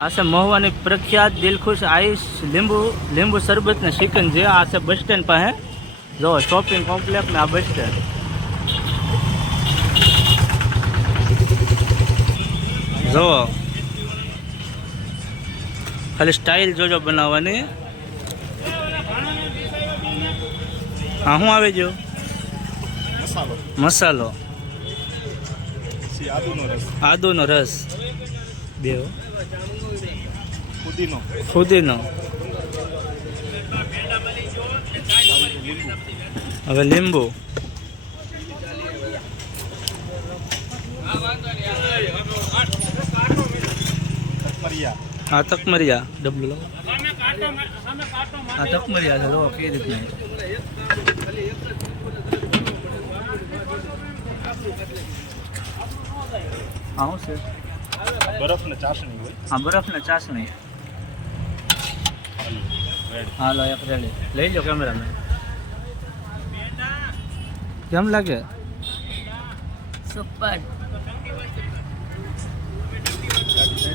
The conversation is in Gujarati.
આ છે મહુવાની પ્રખ્યાત દિલખુશ આઈસ લીંબુ લીંબુ શરબત ને ચિકન જે આ છે બસ સ્ટેન્ડ પાસે. જો શોપિંગ કોમ્પ્લેક્સ ને આ બસ સ્ટેન્ડ જો, ખાલી સ્ટાઇલ જોજો બનાવવાની. હા, હું આવી જો મસાલો મસાલો. આદુનો રસ. આદુનો રસ. બે ફુદીનો. ફુદીનો. હવે લીંબુ. હા આ તકમરિયા. ડબલ લો આ તકમરિયા છે લો કઈ રીતના હા હું છે. બરફ ને ચાસણી હોય. હા બરફ ને ચાસણી. હા હાલો એક રેડી. લઈ લો કેમેરામેન. કેમ લાગે? સુપર